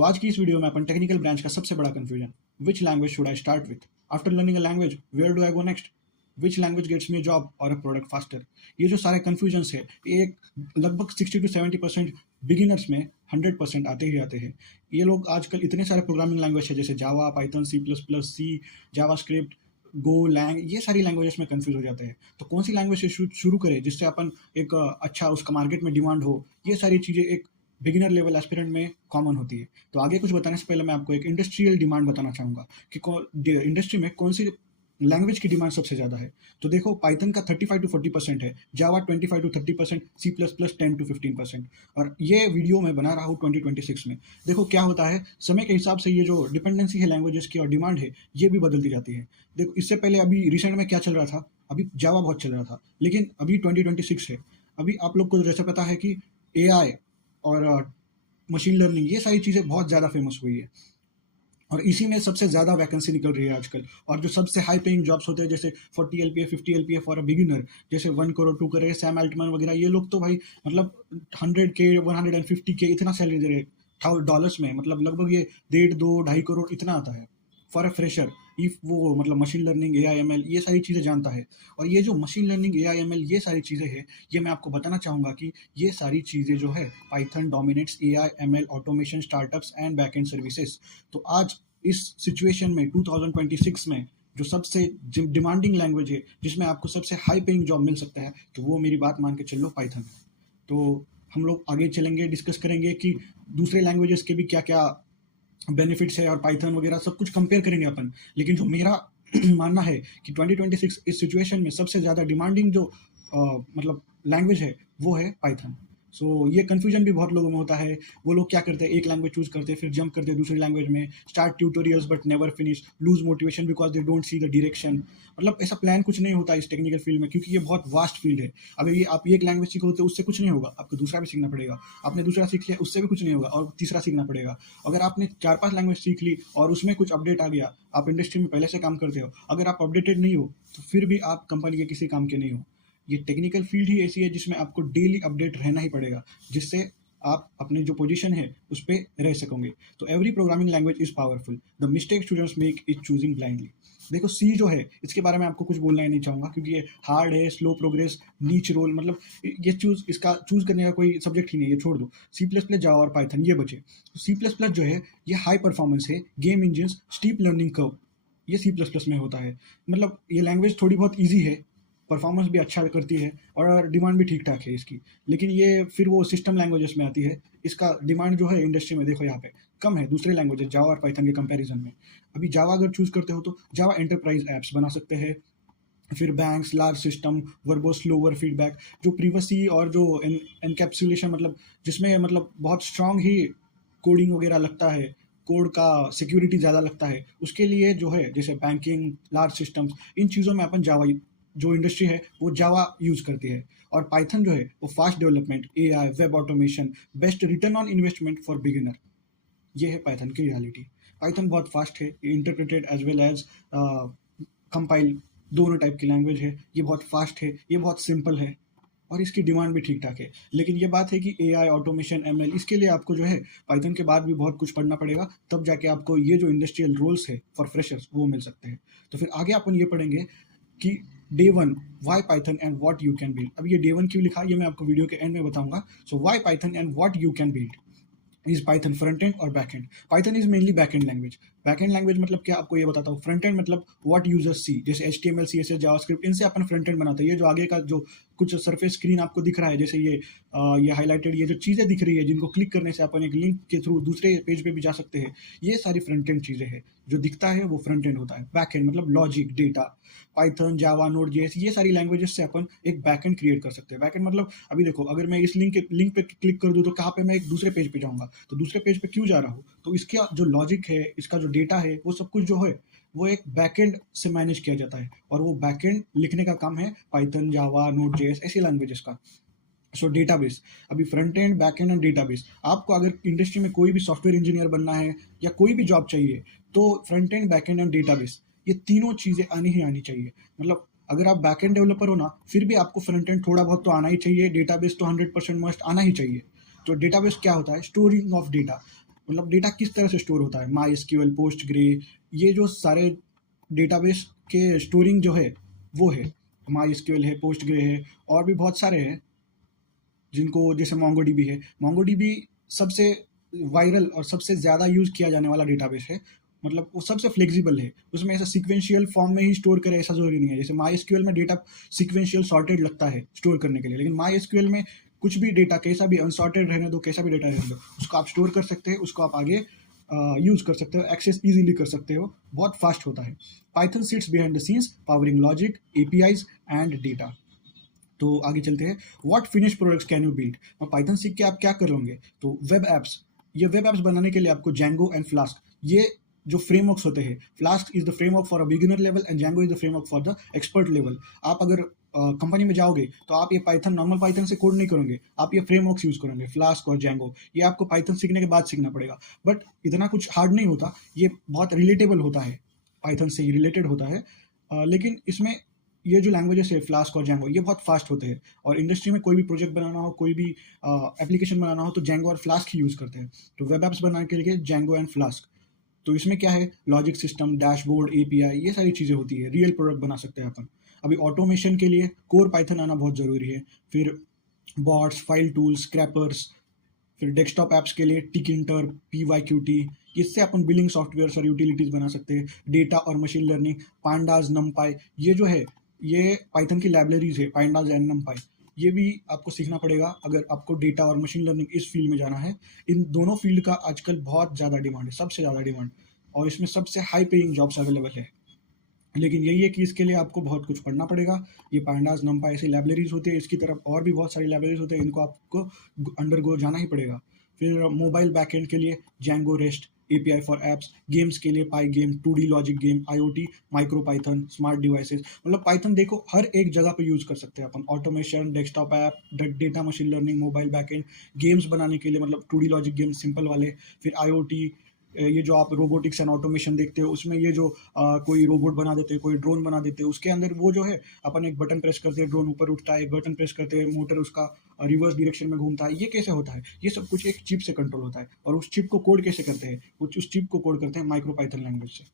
तो आज की इस वीडियो में अपन टेक्निकल ब्रांच का सबसे बड़ा confusion, which language should I start with, after learning a language where do I go next, which language gets me a job और अ प्रोडक्ट फास्टर। ये जो सारे कंफ्यूजन्स है, ये एक लगभग 60 to 70% बिगिनर्स में 100% आते ही आते हैं। ये लोग आजकल इतने सारे प्रोग्रामिंग लैंग्वेज है जैसे जावा, पाइथन, C++, जावा स्क्रिप्ट, गो, लैंग, ये सारी लैंग्वेजेस में कंफ्यूज हो जाते हैं। तो कौन सी लैंग्वेज से शुरू करें जिससे अपन एक अच्छा उसका मार्केट में डिमांड हो, ये सारी चीज़ें एक बिगिनर लेवल एस्पिरेंट में कॉमन होती है। तो आगे कुछ बताने से पहले मैं आपको एक इंडस्ट्रियल डिमांड बताना चाहूँगा कि इंडस्ट्री में कौन सी लैंग्वेज की डिमांड सबसे ज़्यादा है। तो देखो, पाइथन का 35 to 40% है, जावा 25 to 30%, C++ 10 to 15%। और ये वीडियो मैं बना रहा हूँ 2026 में। देखो क्या होता है, समय के हिसाब से ये जो डिपेंडेंसी है लैंग्वेजेस की और डिमांड है, ये भी बदलती जाती है। देखो इससे पहले अभी रिसेंट में क्या चल रहा था, अभी जावा बहुत चल रहा था, लेकिन अभी 2026 है। अभी आप लोग को जैसे पता है कि AI और मशीन लर्निंग, ये सारी चीज़ें बहुत ज़्यादा फेमस हुई है और इसी में सबसे ज़्यादा वैकेंसी निकल रही है आजकल। और जो सबसे हाई पेइंग जॉब्स होते हैं जैसे 40 LPA 50 LPA for a beginner, जैसे 1 करोड़ 2 करोड़, सैम अल्टमैन वगैरह, ये लोग तो भाई मतलब 100K 150K इतना सैलरी दे रहे डॉलर्स में, मतलब लगभग ये 1.5 2 2.5 करोड़ इतना आता है फॉर अ फ्रेशर। इफ वो मतलब मशीन लर्निंग, AI ML, ये सारी चीज़ें जानता है। और ये जो मशीन लर्निंग, AI ML, ये सारी चीज़ें हैं, ये मैं आपको बताना चाहूँगा कि ये सारी चीज़ें जो है, Python dominates AI ML automation startups and backend services. तो आज इस सिचुएशन में 2026 में जो सबसे डिमांडिंग लैंग्वेज है, जिसमें आपको सबसे हाई पेइंग जॉब मिल सकता है, तो वो मेरी बात मान के चल लो, पाइथन। तो हम लोग आगे चलेंगे, डिस्कस करेंगे कि दूसरे लैंग्वेजेस के भी क्या क्या बेनिफिट्स है और पाइथन वगैरह सब कुछ कंपेयर करेंगे अपन। लेकिन जो मेरा मानना है कि 2026 इस सिचुएशन में सबसे ज़्यादा डिमांडिंग जो मतलब लैंग्वेज है, वो है पाइथन। सो ये कन्फ्यूजन भी बहुत लोगों में होता है। वो लोग क्या करते हैं, एक लैंग्वेज चूज करते हैं, फिर जंप करते हैं दूसरी लैंग्वेज में, start tutorials but never finish, lose motivation because they don't see the direction. मतलब ऐसा प्लान कुछ नहीं होता इस टेक्निकल फील्ड में, क्योंकि ये बहुत वास्ट फील्ड है। अगर ये आप एक लैंग्वेज सीखो तो उससे कुछ नहीं होगा, आपको दूसरा भी सीखना पड़ेगा। आपने दूसरा सीख लिया, उससे भी कुछ नहीं होगा, और तीसरा सीखना पड़ेगा। अगर आपने 4 5 लैंग्वेज सीख ली और उसमें कुछ अपडेट आ गया, आप इंडस्ट्री में पहले से काम करते हो, अगर आप अपडेटेड नहीं हो तो फिर भी आप कंपनी के किसी काम के नहीं हो। ये टेक्निकल फील्ड ही ऐसी है जिसमें आपको डेली अपडेट रहना ही पड़ेगा, जिससे आप अपनी जो पोजीशन है उस पर रह सकोगे। तो every programming language is powerful, the mistake students make is choosing blindly. देखो सी जो है, इसके बारे में आपको कुछ बोलना ही नहीं चाहूँगा, क्योंकि ये हार्ड है, स्लो प्रोग्रेस, नीच रोल, मतलब ये इसका चूज करने का कोई सब्जेक्ट ही नहीं है, ये छोड़ दो। C++, जावा और पाइथन, ये बचे। तो C++ जो है, ये हाई परफॉर्मेंस है, game engine, steep learning curve, ये C++ में होता है। मतलब ये लैंग्वेज थोड़ी बहुत ईजी है, परफॉर्मेंस भी अच्छा करती है और डिमांड भी ठीक ठाक है इसकी। लेकिन ये फिर वो सिस्टम लैंग्वेजेस में आती है, इसका डिमांड जो है इंडस्ट्री में देखो यहाँ पे कम है दूसरे लैंग्वेजेस जावा और पाइथन के कंपैरिजन में। अभी जावा अगर चूज करते हो तो जावा एंटरप्राइज एप्स बना सकते हैं, फिर banks, large system, verbose, slower feedback, जो प्रीवसी और जो एनकैप्सुलेशन, मतलब जिसमें मतलब बहुत स्ट्रांग ही कोडिंग वगैरह लगता है, कोड का सिक्योरिटी ज़्यादा लगता है, उसके लिए जो है जैसे बैंकिंग, लार्ज सिस्टम्स, इन चीज़ों में अपन जावा, जो इंडस्ट्री है वो जावा यूज़ करती है। और पाइथन जो है वो fast development, AI, web automation, best return on investment for beginner, ये है पाइथन की रियलिटी। पाइथन बहुत फास्ट है, interpreted as well as compile, दोनों टाइप की लैंग्वेज है। ये बहुत फास्ट है, ये बहुत सिंपल है और इसकी डिमांड भी ठीक ठाक है। लेकिन ये बात है कि AI, ऑटोमेशन, ML, इसके लिए आपको जो है पाइथन के बाद भी बहुत कुछ पढ़ना पड़ेगा, तब जाके आपको ये जो इंडस्ट्रियल रोल्स है फॉर फ्रेशर्स वो मिल सकते हैं। तो फिर आगे अपन ये पढ़ेंगे कि day 1 why Python and what you can build. अब ये डे 1 क्यों लिखा, ये मैं आपको वीडियो के एंड में बताऊंगा। So why Python and what you can build. Is Python front end और back end. Python is mainly back end language. Back end language मतलब क्या, आपको ये बताता हूँ। फ्रंट एंड मतलब व्हाट यूजर्स सी, जैसे HTML, CSS, जावास्क्रिप्ट, इनसे अपन फ्रंट एंड बनाते हैं। ये जो आगे का जो कुछ सरफेस स्क्रीन आपको दिख रहा है, जैसे ये हाईलाइटेड, ये जो चीज़ें दिख रही है जिनको क्लिक करने से अपन एक लिंक के थ्रू दूसरे पेज पे भी जा सकते हैं, ये सारी फ्रंट एंड चीज़ें हैं। जो दिखता है वो फ्रंट एंड होता है। बैक एंड मतलब लॉजिक, डेटा, पाइथन, जावा, नोड.js, ये सारी लैंग्वेजेस से अपन एक बैक एंड क्रिएट कर सकते हैं। बैक एंड मतलब अभी देखो, अगर मैं इस लिंक पे क्लिक कर दूँ तो कहाँ पे, मैं एक दूसरे पेज पे जाऊँगा, तो दूसरे पेज पे क्यों जा रहा हूँ, तो इसका जो लॉजिक है, इसका जो डेटा है, वो सब कुछ जो है वो एक बैकएंड से मैनेज किया जाता है। और वो बैकएंड लिखने का काम है पाइथन, जावा, नोड.js, ऐसी लैंग्वेजेस का। सो डेटाबेस, अभी फ्रंट एंड, बैक एंड और डेटाबेस। आपको अगर इंडस्ट्री में कोई भी सॉफ्टवेयर इंजीनियर बनना है या कोई भी जॉब चाहिए, तो फ्रंट एंड, बैक एंड और डेटाबेस, ये तीनों चीज़ें आनी ही आनी चाहिए। मतलब अगर आप बैक एंड डेवलपर हो ना, फिर भी आपको फ्रंट एंड थोड़ा बहुत तो आना ही चाहिए, डेटाबेस तो 100% मस्ट आना ही चाहिए। तो डेटाबेस क्या होता है, स्टोरिंग ऑफ डेटा। मतलब डेटा किस तरह से स्टोर होता है, माई एसक्यूएल, पोस्टग्रे, ये जो सारे डेटाबेस के स्टोरिंग जो है वो है। माई एसक्यूएल है, पोस्टग्रे है, और भी बहुत सारे हैं जिनको, जैसे मोंगोडीबी है। मोंगोडीबी सबसे वायरल और सबसे ज़्यादा यूज़ किया जाने वाला डेटाबेस है। मतलब वो सबसे फ्लेक्सिबल है, उसमें ऐसा सीक्वेंशियल फॉर्म में ही स्टोर करे ऐसा ज़रूरी नहीं है। जैसे माई एसक्यूएल में डेटा सीक्वेंशियल सॉर्टेड लगता है स्टोर करने के लिए, लेकिन माई एसक्यूएल में कुछ भी डेटा कैसा भी अनसॉर्टेड रहने दो, कैसा भी डेटा रहने दो, उसको आप स्टोर कर सकते हैं, उसको आप आगे यूज़ कर सकते हो, एक्सेस ईजिली कर सकते हो, बहुत फास्ट होता है। Python sits behind the scenes powering logic, APIs and data. तो आगे चलते हैं, what finish products can you build. और पाइथन सीख के आप क्या कर लोगे, तो वेब एप्स। ये वेब एप्स बनाने के लिए आपको जैंगो एंड फ्लास्क, ये जो फ्रेमवर्क्स होते हैं, flask is the framework for a beginner level and Django is the framework for the expert level. आप अगर कंपनी में जाओगे तो आप ये पाइथन, नॉर्मल पाइथन से कोड नहीं करोगे, आप ये फ्रेमवर्क्स यूज करोगे, फ्लास्क और जैंगो। ये आपको पाइथन सीखने के बाद सीखना पड़ेगा, बट इतना कुछ हार्ड नहीं होता, ये बहुत रिलेटेबल होता है, पाइथन से ही रिलेटेड होता है। लेकिन इसमें ये जो लैंग्वेजेस है फ्लास्क और जैंगो, ये बहुत फास्ट होते हैं, और इंडस्ट्री में कोई भी प्रोजेक्ट बनाना हो, कोई भी एप्लीकेशन बनाना हो, तो जैंगो और फ्लास्क ही यूज़ करते हैं। तो वेब एप्स बनाने के लिए जैंगो एंड फ्लास्क। तो इसमें क्या है, लॉजिक सिस्टम, डैशबोर्ड, एपीआई, ये सारी चीज़ें होती है, रियल प्रोडक्ट बना सकते हैं अपन। अभी ऑटोमेशन के लिए कोर पाइथन आना बहुत ज़रूरी है। फिर बॉट्स, फाइल टूल्स, स्क्रैपर्स, फिर डेस्कटॉप ऐप्स के लिए टिकिंटर, पीवाईक्यूटी, इससे अपन बिलिंग सॉफ्टवेयर और यूटिलिटीज बना सकते हैं। डेटा और मशीन लर्निंग, पांडाज, नमपाई, ये जो है ये पाइथन की लाइब्रेरीज है, पांडाज एंड नमपाई। ये भी आपको सीखना पड़ेगा अगर आपको डेटा और मशीन लर्निंग इस फील्ड में जाना है। इन दोनों फील्ड का आजकल बहुत ज़्यादा डिमांड है, सबसे ज़्यादा डिमांड, और इसमें सबसे हाई पेइंग जॉब्स अवेलेबल है। लेकिन यही है कि इसके लिए आपको बहुत कुछ पढ़ना पड़ेगा। ये पांडास, नमपा ऐसी लाइब्रेरीज होती है, इसकी तरफ और भी बहुत सारी लाइब्रेरीज होते हैं, इनको आपको अंडरगो जाना ही पड़ेगा। फिर मोबाइल बैकएंड के लिए Django REST, API for apps, games के लिए Pygame, 2D logic game, IoT, micro Python, smart devices. मतलब पाइथन देखो हर एक जगह पे यूज कर सकते हैं अपन, automation, desktop app, data machine learning, mobile backend, games बनाने के लिए, मतलब 2D लॉजिक गेम्स सिंपल वाले। फिर आईओटी, ये जो आप रोबोटिक्स एंड ऑटोमेशन देखते हो, उसमें ये जो कोई रोबोट बना देते हैं, कोई ड्रोन बना देते हैं, उसके अंदर वो जो है अपन एक बटन प्रेस करते हैं, ड्रोन ऊपर उठता है, एक बटन प्रेस करते हैं, मोटर उसका रिवर्स डायरेक्शन में घूमता है। ये कैसे होता है, ये सब कुछ एक चिप से कंट्रोल होता है। और उस चिप को कोड कैसे करते हैं, उस चिप को कोड करते हैं माइक्रो पाइथन लैंग्वेज से,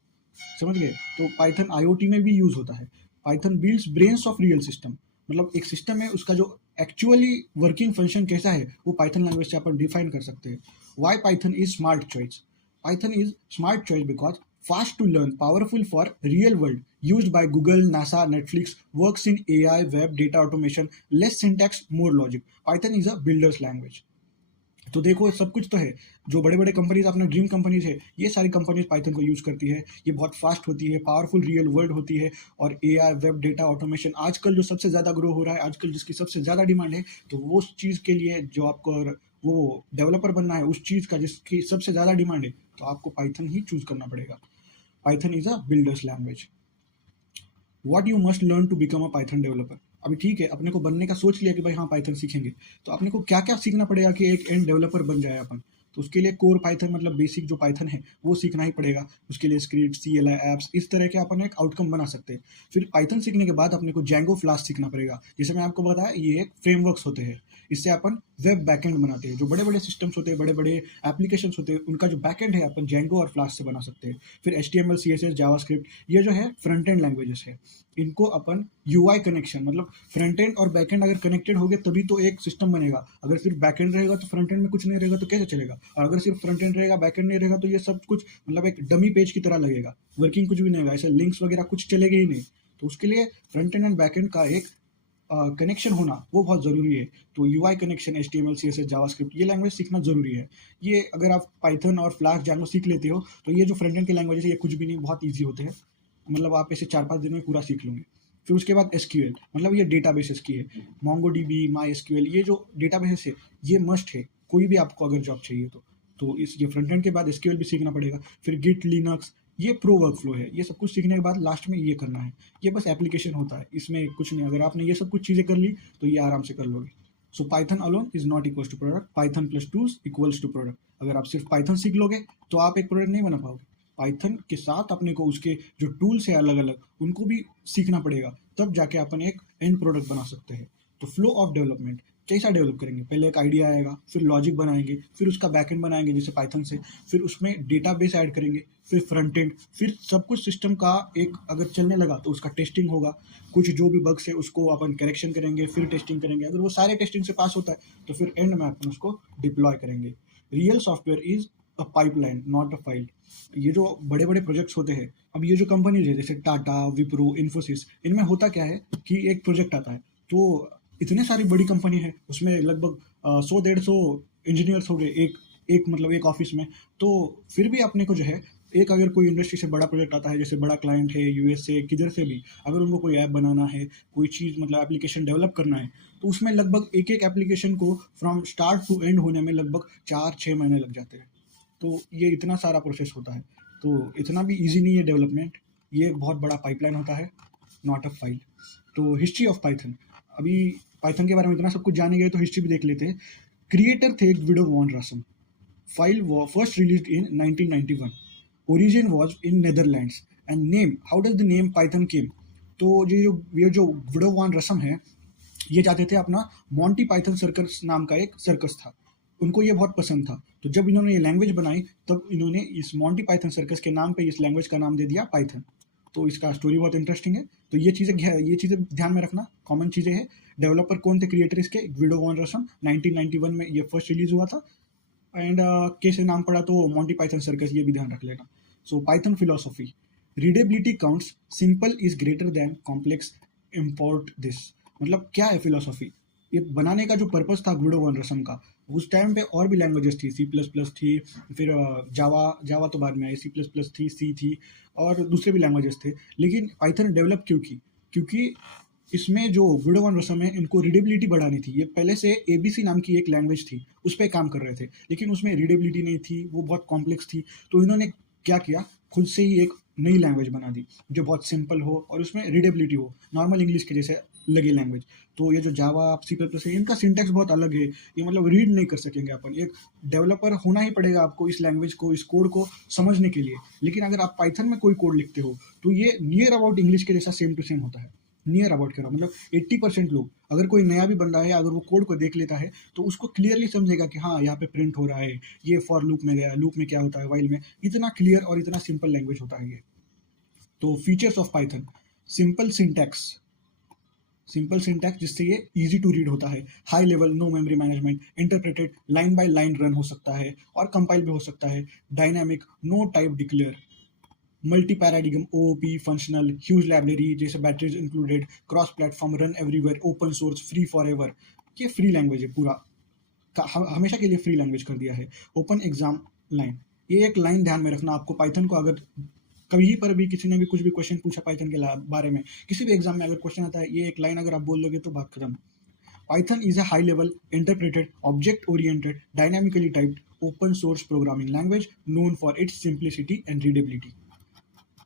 समझ गए। तो पाइथन आईओटी में भी यूज होता है। Python builds brains of real system, मतलब एक सिस्टम है, उसका जो एक्चुअली वर्किंग फंक्शन कैसा है वो पाइथन लैंग्वेज से अपन डिफाइन कर सकते हैं। Why Python is smart choice. Python is smart choice because fast to learn, powerful for real world, used by Google, NASA, Netflix, works in AI, web, data automation, less syntax, more logic. Python is a builder's language. तो देखो सब कुछ तो है, जो बड़े बड़े companies अपने ड्रीम कंपनीज है, ये सारी कंपनीज पाइथन को यूज़ करती है। ये बहुत फास्ट होती है, पावरफुल रियल वर्ल्ड होती है, और एआई, वेब, डेटा ऑटोमेशन आजकल जो सबसे ज़्यादा ग्रो हो रहा है, आजकल जिसकी सबसे ज़्यादा डिमांड है, तो वो उस चीज़ के लिए जो आपको वो डेवलपर बनना है, उस चीज़ का जिसकी सबसे ज़्यादा डिमांड है, तो आपको पाइथन ही चूज करना पड़ेगा। Python is a builders language. What you must learn to become a Python developer. अभी ठीक है, अपने को बनने का सोच लिया कि भाई हाँ पाइथन सीखेंगे, तो अपने को क्या क्या सीखना पड़ेगा कि एक एंड डेवलपर बन जाए अपन। तो उसके लिए कोर पाइथन, मतलब बेसिक जो पाइथन है वो सीखना ही पड़ेगा। उसके लिए स्क्रिप्ट, CLI, एप्स, इस तरह के अपन एक आउटकम बना सकते हैं। फिर पाइथन सीखने के बाद अपने को जैंगो फ्लास्क सीखना पड़ेगा। जैसे मैं आपको बताया, ये एक फ्रेमवर्क्स होते हैं, इससे अपन वेब बैकएंड बनाते हैं। जो बड़े बड़े सिस्टम्स होते हैं, बड़े बड़े एप्लीकेशन होते हैं, उनका जो बैकएंड है अपन जैंगो और फ्लास्क से बना सकते हैं। फिर HTML, CSS, जावास्क्रिप्ट, ये जो है फ्रंट एंड लैंग्वेजेस है, इनको अपन UI कनेक्शन, मतलब फ्रंट एंड और बैक एंड अगर कनेक्टेड हो गए तभी तो एक सिस्टम बनेगा। अगर सिर्फ बैक एंड रहेगा तो फ्रंट एंड में कुछ नहीं रहेगा तो कैसे चलेगा। और अगर सिर्फ फ्रंट एंड रहेगा, बैक एंड नहीं रहेगा, तो ये सब कुछ मतलब एक डमी पेज की तरह लगेगा, वर्किंग कुछ भी नहीं होगा, ऐसे लिंक्स वगैरह कुछ चलेगा ही नहीं। तो उसके लिए front end and back and का एक कनेक्शन होना वो बहुत ज़रूरी है। तो UI connection, HTML, CSS, JavaScript, ये लैंग्वेज सीखना ज़रूरी है। ये अगर आप पाइथन और फ्लास्क, जैंगो सीख लेते हो, तो ये जो फ्रंट एंड के लैंग्वेज है, ये कुछ भी नहीं, बहुत ईजी होते हैं। मतलब आप इसे 4-5 दिन में पूरा सीख लोगे। फिर उसके बाद SQL, मतलब ये डेटाबेसेस की है, मोंगोडीबी, माई SQL, ये जो डेटाबेसेस है ये मस्ट है, कोई भी आपको अगर जॉब चाहिए तो इस ये फ्रंट एंड के बाद SQL भी सीखना पड़ेगा। फिर गिट, लिनक्स, ये प्रो वर्क फ्लो है। ये सब कुछ सीखने के बाद लास्ट में ये करना है, ये बस एप्लीकेशन होता है, इसमें कुछ नहीं। अगर आपने ये सब कुछ चीज़ें कर ली तो ये आराम से कर लोगे। So Python alone is not equals to product, Python plus tools equals to product. अगर आप सिर्फ पाइथन सीख लोगे तो आप एक प्रोडक्ट नहीं बना पाओगे। पाइथन के साथ अपने को उसके जो टूल्स है अलग अलग, उनको भी सीखना पड़ेगा, तब जाके अपन एक एंड प्रोडक्ट बना सकते हैं। तो फ्लो ऑफ डेवलपमेंट, कैसा डेवलप करेंगे? पहले एक आइडिया आएगा, फिर लॉजिक बनाएंगे, फिर उसका बैकएंड बनाएंगे जैसे पाइथन से, फिर उसमें डेटाबेस ऐड करेंगे, फिर फ्रंट एंड, फिर सब कुछ सिस्टम का एक अगर चलने लगा तो उसका टेस्टिंग होगा, कुछ जो भी बग्स है उसको अपन करेक्शन करेंगे, फिर टेस्टिंग करेंगे, अगर वो सारे टेस्टिंग से पास होता है तो फिर एंड में अपन उसको डिप्लॉय करेंगे। Real software is a pipeline not a file. ये जो बड़े बड़े प्रोजेक्ट्स होते हैं, अब ये जो कंपनीज है जैसे टाटा, विप्रो, इन्फोसिस, इनमें होता क्या है कि एक प्रोजेक्ट आता है तो इतने सारी बड़ी कंपनी है, उसमें लगभग 100-150 इंजीनियर्स हो गए एक एक मतलब एक ऑफिस में। तो फिर भी अपने को जो है, एक अगर कोई इंडस्ट्री से बड़ा प्रोजेक्ट आता है, जैसे बड़ा क्लाइंट है यूएस से किधर से भी, अगर उनको कोई ऐप बनाना है, कोई चीज़ मतलब एप्लीकेशन डेवलप करना है, तो उसमें लगभग एक एक एप्लीकेशन को फ्रॉम स्टार्ट टू एंड होने में लगभग 4-6 महीने लग जाते हैं। तो ये इतना सारा प्रोसेस होता है, तो इतना भी ईजी नहीं है डेवलपमेंट, ये बहुत बड़ा पाइपलाइन होता है, नॉट अ फाइल। तो हिस्ट्री ऑफ पाइथन, अभी पाइथन के बारे में इतना सब कुछ जाने गए तो हिस्ट्री भी देख लेते हैं। क्रिएटर थे Guido van Rossum. File first released in 1991। Origin was in Netherlands and name, how does the name Python came? तो ये जो गुइडो वॉन रसम है, ये चाहते थे अपना मॉन्टी पाइथन सर्कस नाम का एक सर्कस था, उनको ये बहुत पसंद था। तो जब इन्होंने ये लैंग्वेज बनाई तब इन्होंने इस मॉन्टी पाइथन सर्कस के नाम पे इस लैंग्वेज का नाम दे दिया पाइथन। तो इसका स्टोरी बहुत इंटरेस्टिंग है। तो ये चीज़ें ध्यान में रखना, कॉमन चीज़ें हैं। डेवलपर कौन थे क्रिएटर इसके? ग्विडो वॉन रसम। 1991 में ये फर्स्ट रिलीज हुआ था। एंड कैसे नाम पड़ा तो मॉन्टी पाइथन सर्कस, ये भी ध्यान रख लेना। सो Python philosophy, readability counts, simple is greater than complex, import this. मतलब क्या है फिलोसॉफी? ये बनाने का जो पर्पस था ग्विडो वॉन रसम का, उस टाइम पे और भी लैंग्वेजेस थी, C++ थी, फिर जावा जावा तो बाद में आई, C++ थी, सी थी, और दूसरे भी लैंग्वेजेस थे। लेकिन पाइथन डेवलप क्यों की? क्योंकि इसमें जो गुड वन रसम है, इनको रीडेबिलिटी बढ़ानी थी। ये पहले से एबीसी नाम की एक लैंग्वेज थी, उस पर काम कर रहे थे, लेकिन उसमें रीडेबिलिटी नहीं थी, वो बहुत कॉम्प्लेक्स थी। तो इन्होंने क्या किया, खुद से ही एक नई लैंग्वेज बना दी जो बहुत सिंपल हो और उसमें रीडेबिलिटी हो, नॉर्मल इंग्लिश के जैसे लगे लैंग्वेज। तो ये जो जावा, C++ है, इनका सिंटैक्स बहुत अलग है, ये मतलब रीड नहीं कर सकेंगे अपन। एक डेवलपर होना ही पड़ेगा आपको इस लैंग्वेज को, इस कोड को समझने के लिए। लेकिन अगर आप पाइथन में कोई कोड लिखते हो तो ये नियर अबाउट इंग्लिश के जैसा सेम टू सेम होता है। नियर अबाउट करो मतलब 80% लोग, अगर कोई नया भी बंदा है, अगर वो कोड को देख लेता है तो उसको क्लियरली समझेगा कि हाँ यहाँ पे प्रिंट हो रहा है, ये फॉर लूप में गया, लूप में क्या होता है, वाइल में। इतना क्लियर और इतना सिंपल लैंग्वेज होता है ये। तो features of Python, simple syntax, simple syntax जिससे ये इजी टू रीड होता है, high level, no memory management, interpreted, line by line run हो सकता है और कंपाइल भी हो सकता है, dynamic, no type declare, multi paradigm, OOP, functional, huge library जैसे batteries included, cross platform, run everywhere, open source, free forever. ये फ्री लैंग्वेज है पूरा, हमेशा के लिए फ्री लैंग्वेज कर दिया है। ओपन एग्जाम लाइन, ये एक लाइन ध्यान में रखना आपको, पाइथन को अगर कहीं पर भी किसी ने भी कुछ भी क्वेश्चन पूछा पाइथन के बारे में, किसी भी एग्जाम में अगर क्वेश्चन आता है, ये एक लाइन अगर आप बोल दोगे तो बात खत्म। Python is a high level, interpreted, object oriented, dynamically typed, open source programming language known for its simplicity and readability.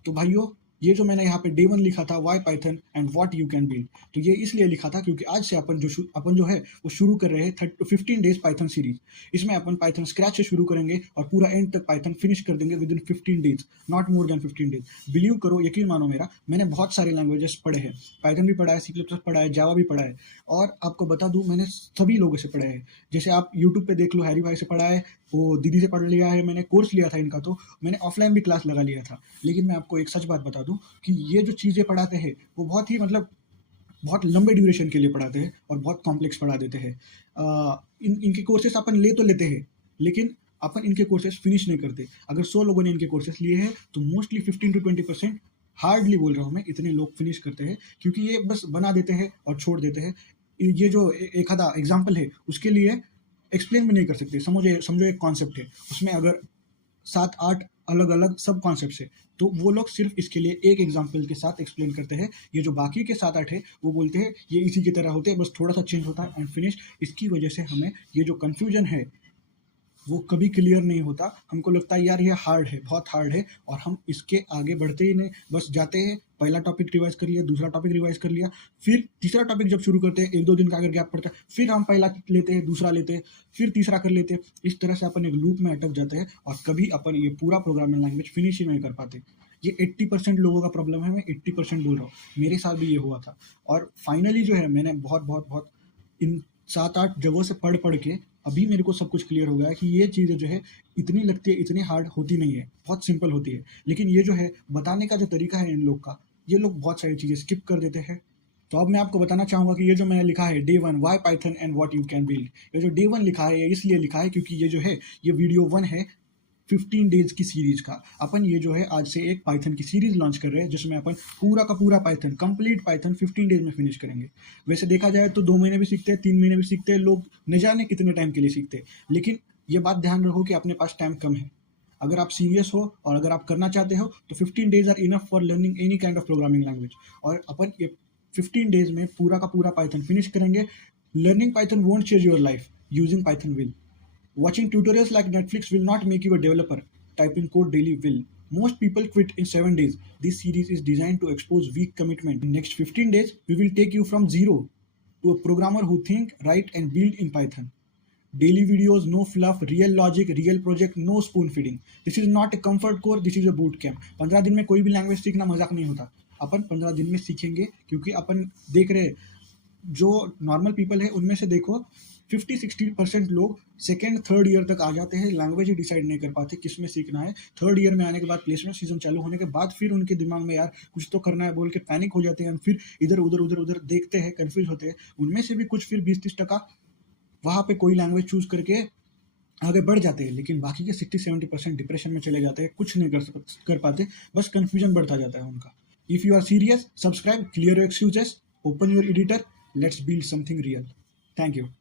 तो भाइयों, ये जो मैंने यहाँ पे डे 1 लिखा था, why Python and what you can build, तो ये इसलिए लिखा था क्योंकि आज से अपन जो है वो शुरू कर रहे हैं 15 डेज पाइथन सीरीज। इसमें अपन पाइथन स्क्रैच से शुरू करेंगे और पूरा एंड तक पाइथन फिनिश कर देंगे with in 15 days, not more than 15 days. Believe करो, यकीन मानो मेरा, मैंने बहुत सारे लैंग्वेजेस पढ़े हैं, पाइथन भी पढ़ा है, C++ पढ़ा है, जावा भी पढ़ा है, और आपको बता दूं मैंने सभी लोगों से पढ़ा है। जैसे आप यूट्यूब पे देख लो, हैरी भाई से पढ़ा है, वो दीदी से पढ़ लिया है, मैंने कोर्स लिया था इनका, तो मैंने ऑफलाइन भी क्लास लगा लिया था। लेकिन मैं आपको एक सच बात बता दूं कि ये जो चीज़ें पढ़ाते हैं वो बहुत ही मतलब बहुत लंबे ड्यूरेशन के लिए पढ़ाते हैं और बहुत कॉम्प्लेक्स पढ़ा देते हैं। इनके कोर्सेस अपन ले तो लेते हैं, लेकिन अपन इनके कोर्सेस फिनिश नहीं करते। अगर 100 लोगों ने इनके कोर्सेस लिए हैं तो मोस्टली 15 to 20%, हार्डली बोल रहा हूँ मैं, इतने लोग फिनिश करते हैं, क्योंकि ये बस बना देते हैं और छोड़ देते हैं। ये जो एक आधा एग्जाम्पल है उसके लिए एक्सप्लेन भी नहीं कर सकते। समझो समझो एक कॉन्सेप्ट है, उसमें अगर 7-8 अलग अलग सब कॉन्सेप्ट है, तो वो लोग सिर्फ इसके लिए एक एग्जाम्पल के साथ एक्सप्लेन करते हैं। ये जो बाकी के 7-8 है वो बोलते हैं ये इसी की तरह होते हैं, बस थोड़ा सा चेंज होता है एंड फिनिश। इसकी वजह से हमें ये जो कन्फ्यूजन है वो कभी क्लियर नहीं होता। हमको लगता है यार ये हार्ड है, बहुत हार्ड है, और हम इसके आगे बढ़ते ही नहीं, बस जाते हैं, पहला टॉपिक रिवाइज कर लिया, दूसरा टॉपिक रिवाइज कर लिया, फिर तीसरा टॉपिक जब शुरू करते हैं, 1-2 दिन का अगर गैप पड़ता है, फिर हम पहला लेते हैं, दूसरा लेते हैं, फिर तीसरा कर लेते हैं। इस तरह से अपन एक लूप में अटक जाते हैं और कभी अपन ये पूरा प्रोग्रामिंग लैंग्वेज फिनिश ही नहीं कर पाते। ये 80% लोगों का प्रॉब्लम है, मैं 80% बोल रहा हूँ, मेरे साथ भी ये हुआ था। और फाइनली जो है मैंने बहुत बहुत बहुत इन 7-8 जगहों से पढ़ के अभी मेरे को सब कुछ क्लियर हो गया है कि ये चीज़ें जो है इतनी लगती है, इतनी हार्ड होती नहीं है, बहुत सिंपल होती है। लेकिन ये जो है बताने का जो तरीका है इन लोग का, ये लोग बहुत सारी चीज़ें स्किप कर देते हैं। तो अब मैं आपको बताना चाहूँगा कि ये जो मैंने लिखा है day 1 why Python and what you can build, ये जो डे 1 लिखा है ये इसलिए लिखा है क्योंकि ये जो है ये वीडियो 1 है 15 डेज की सीरीज का। अपन ये जो है आज से एक पाइथन की सीरीज लॉन्च कर रहे हैं जिसमें अपन पूरा का पूरा पाइथन, कंप्लीट पाइथन 15 डेज में फिनिश करेंगे। वैसे देखा जाए तो 2 महीने भी सीखते हैं, 3 महीने भी सीखते हैं, लोग न जाने कितने टाइम के लिए सीखते हैं। लेकिन ये बात ध्यान रखो कि अपने पास टाइम कम है। अगर आप सीरियस हो और अगर आप करना चाहते हो तो 15 days are enough for learning any kind of programming language. और अपन ये 15 डेज में पूरा का पूरा पाइथन फिनिश करेंगे। Learning Python won't change your life, using Python will. Watching tutorials like Netflix will not make you a developer. Typing code daily will. Most people quit in 7 days. This series is designed to expose weak commitment. In next 15 days, we will take you from zero to a programmer who think, write and build in Python. Daily videos, no fluff, real logic, real project, no spoon feeding. This is not a comfort core, this is a boot camp. 15 दिन में कोई भी language सीखना मजाक नहीं होता। अपन 15 दिन में सीखेंगे क्योंकि अपन देख रहे जो नॉर्मल पीपल है उनमें से देखो 50-60% लोग सेकेंड थर्ड ईयर तक आ जाते हैं, लैंग्वेज ही डिसाइड नहीं कर पाते किस में सीखना है। थर्ड ईयर में आने के बाद प्लेसमेंट सीजन चालू होने के बाद फिर उनके दिमाग में यार कुछ तो करना है बोल के पैनिक हो जाते हैं, फिर इधर उधर देखते हैं, कंफ्यूज होते हैं। उनमें से भी कुछ फिर 20-30% वहाँ पे कोई लैंग्वेज चूज करके आगे बढ़ जाते हैं, लेकिन बाकी के 60-70% डिप्रेशन में चले जाते हैं, कुछ नहीं कर पाते, बस कंफ्यूजन बढ़ता जाता है उनका। If you are serious, subscribe, clear your excuses, open your editor, let's build something real. Thank you.